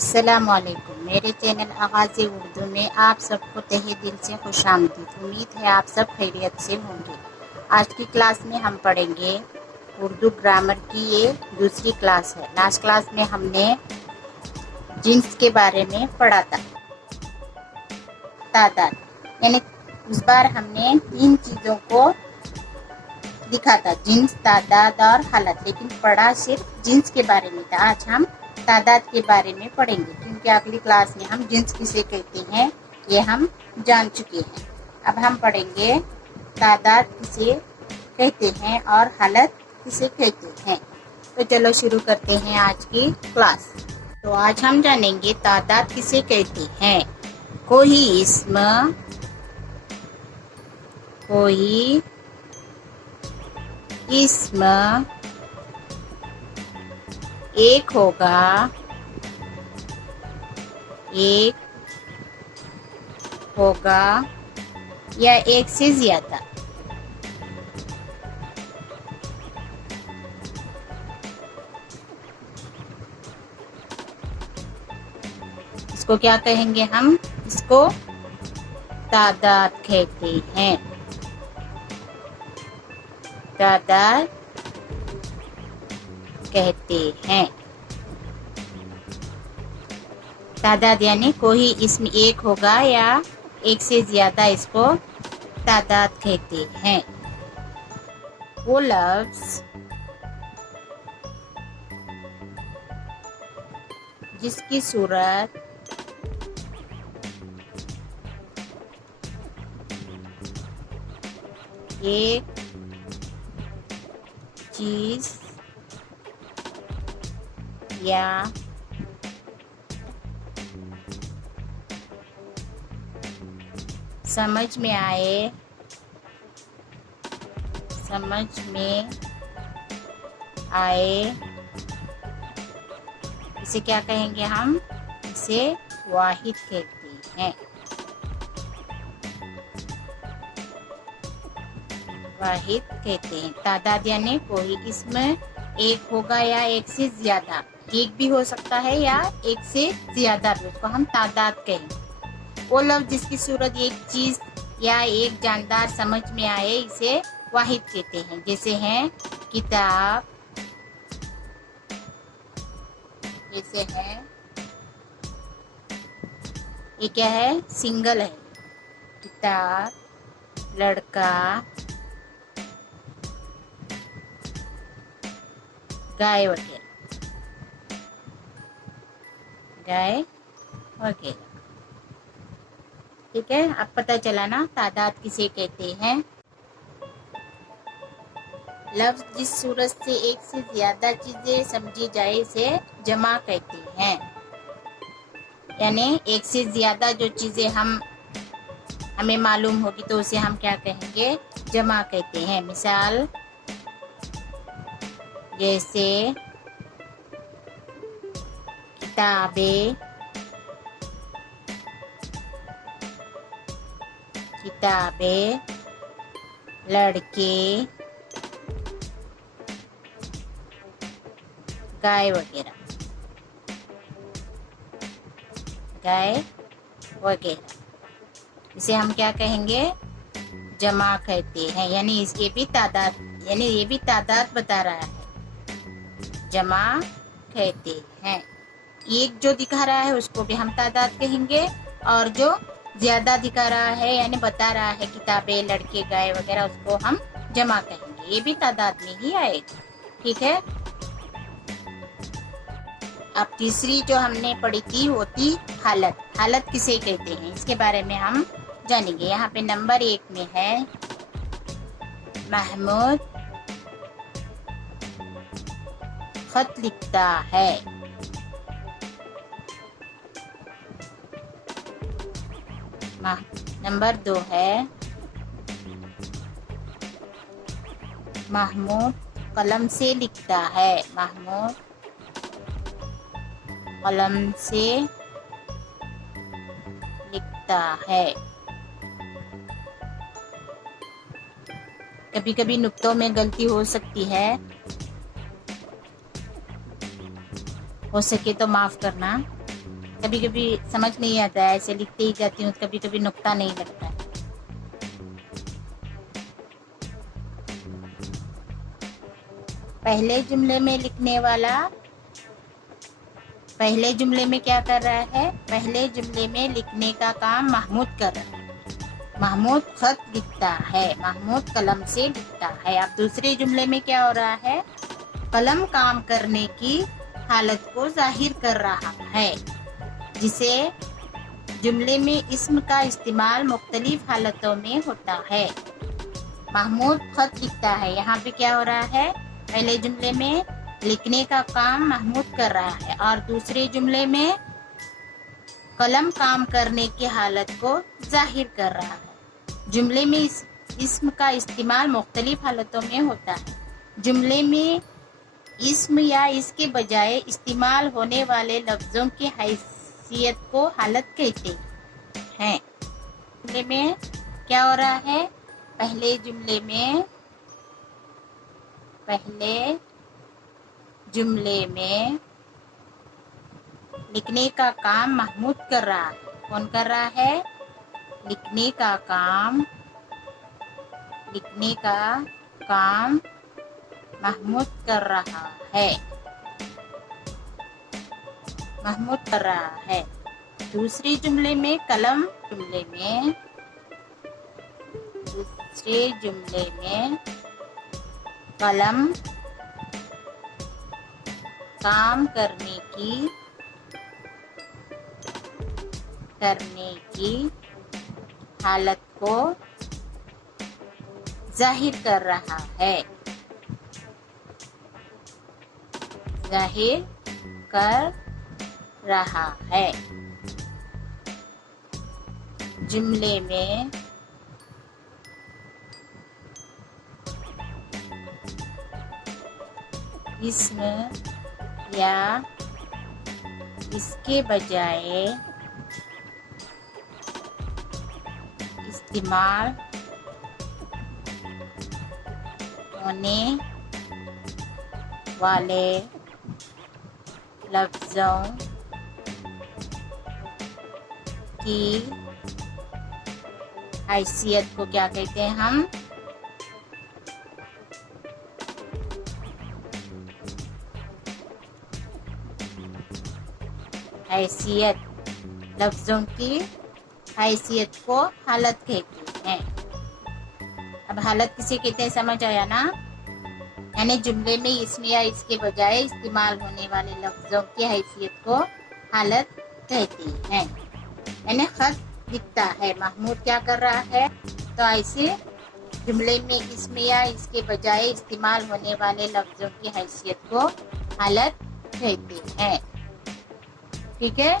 السلام علیکم، میرے چینل آغاز اردو میں آپ سب کو تہہ دل سے خوش آمدید۔ امید ہے آپ سب خیریت سے ہوں گے۔ آج کی کلاس میں ہم پڑھیں گے اردو گرامر کی، یہ دوسری کلاس ہے۔ لاسٹ کلاس میں ہم نے جنس کے بارے میں پڑھا تھا، تعداد، یعنی اس بار ہم نے 3 چیزوں کو لکھا تھا، جنس، تعداد اور حالت، لیکن پڑھا صرف جنس کے بارے میں تھا۔ آج ہم تعداد کے بارے میں پڑھیں گے، کیونکہ اگلی کلاس میں ہم جنس کسے کہتے ہیں یہ ہم جان چکے ہیں۔ اب ہم پڑھیں گے تعداد کسے کہتے ہیں اور حالت کسے کہتے ہیں۔ تو چلو شروع کرتے ہیں آج کی کلاس۔ تو آج ہم جانیں گے تعداد کسے کہتے ہیں۔ کوئی اسم ایک ہوگا یا ایک سے زیادہ۔ اس کو کیا کہیں گے ہم؟ اس کو تعداد کہتے ہیں۔ تعداد کہتے ہیں۔ تعداد یعنی کوئی اسم ایک ہوگا یا ایک سے زیادہ، اس کو تعداد کہتے ہیں۔ وہ لفظ جس کی صورت ایک چیز یا سمجھ میں آئے اسے کیا کہیں گے ہم؟ اسے واحد کہتے ہیں۔ واحد کہتے ہیں۔ تعداد یعنی کوئی اسم ایک ہوگا یا ایک سے زیادہ، ایک بھی ہو سکتا ہے یا ایک سے زیادہ بھی، اس کو ہم تعداد کہیں گے۔ وہ لفظ جس کی صورت ایک چیز یا ایک جاندار سمجھ میں آئے اسے واحد کہتے ہیں، جیسے ہیں کتاب، جیسے ہے یہ کیا ہے؟ سنگل ہے، کتاب، لڑکا، گائے وغیرہ، ٹھیک ہے۔ اب پتہ چلا نا تعداد کسے کہتے ہیں۔ لفظ جس صورت سے ایک سے زیادہ چیزیں سمجھی جائے اسے جمع کہتے ہیں، یعنی ایک سے زیادہ جو چیزیں ہمیں معلوم ہوگی تو اسے ہم کیا کہیں گے؟ جمع کہتے ہیں۔ مثال جیسے کتابیں، لڑکے، گائے وغیرہ، اسے ہم کیا کہیں گے؟ جمع کہتے ہیں، یعنی اس کے بھی تعداد، یعنی یہ بھی تعداد بتا رہا ہے، جمع کہتے ہیں۔ ایک جو دکھا رہا ہے اس کو بھی ہم تعداد کہیں گے، اور جو زیادہ دکھا رہا ہے یعنی بتا رہا ہے کتابیں، لڑکے، گائے وغیرہ، اس کو ہم جمع کہیں گے، یہ بھی تعداد میں ہی آئے گا، ٹھیک ہے۔ اب تیسری جو ہم نے پڑھی تھی وہ تھی حالت۔ حالت کسے کہتے ہیں اس کے بارے میں ہم جانیں گے۔ یہاں پہ نمبر 1 میں ہے محمود خط لکھتا ہے۔ نمبر 2 ہے محمود قلم سے لکھتا ہے۔ محمود قلم سے لکھتا ہے۔ کبھی کبھی نقطوں میں غلطی ہو سکتی ہے، ہو سکے تو معاف کرنا۔ کبھی کبھی سمجھ نہیں آتا ہے، ایسے لکھتے ہی جاتی ہوں، کبھی کبھی نقطہ نہیں لگتا ہے۔ پہلے جملے میں لکھنے والا پہلے جملے میں کیا کر رہا ہے؟ پہلے جملے میں لکھنے کا کام محمود کر رہا ہے۔ محمود خط لکھتا ہے، محمود قلم سے لکھتا ہے۔ اب دوسرے جملے میں کیا ہو رہا ہے؟ قلم کام کرنے کی حالت کو ظاہر کر رہا ہے، جسے جملے میں اسم کا استعمال مختلف حالتوں میں ہوتا ہے۔ محمود خط لکھتا ہے، یہاں پہ کیا ہو رہا ہے؟ پہلے جملے میں لکھنے کا کام محمود کر رہا ہے، اور دوسرے جملے میں قلم کام کرنے کی حالت کو ظاہر کر رہا ہے۔ جملے میں اسم کا استعمال مختلف حالتوں میں ہوتا ہے۔ جملے میں اسم یا اس کے بجائے استعمال ہونے والے لفظوں کی حیثیت کو حالت کہتے ہیں۔ جملے میں کیا ہو رہا ہے؟ پہلے جملے میں لکھنے کا کام محمود کر رہا ہے۔ کون کر رہا ہے؟ لکھنے کا کام محمود کر رہا ہے۔ دوسرے جملے میں قلم کام کرنے کی حالت کو ظاہر کر رہا ہے۔ جملے میں اسم یا اس کے بجائے استعمال ہونے والے لفظوں کی حیثیت کو کیا کہتے ہیں ہم؟ لفظوں کی حیثیت کو حالت کہتے ہیں۔ اب حالت کسے کہتے ہیں سمجھ آیا نا؟ یعنی جملے میں اسم یا اس کے بجائے استعمال ہونے والے لفظوں کی حیثیت کو حالت کہتے ہیں۔ یعنی خط لکھتا ہے، محمود کیا کر رہا ہے؟ تو ایسے جملے میں اسم یا اس کے بجائے استعمال ہونے والے لفظوں کی حیثیت کو حالت کہتے ہیں۔ ٹھیک ہے؟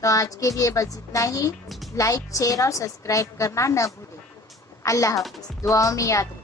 تو آج کے لیے بس اتنا ہی۔ لائک، شیئر اور سبسکرائب کرنا نہ بھولیں۔ اللہ حافظ، دعاؤں میں یاد رکھیں۔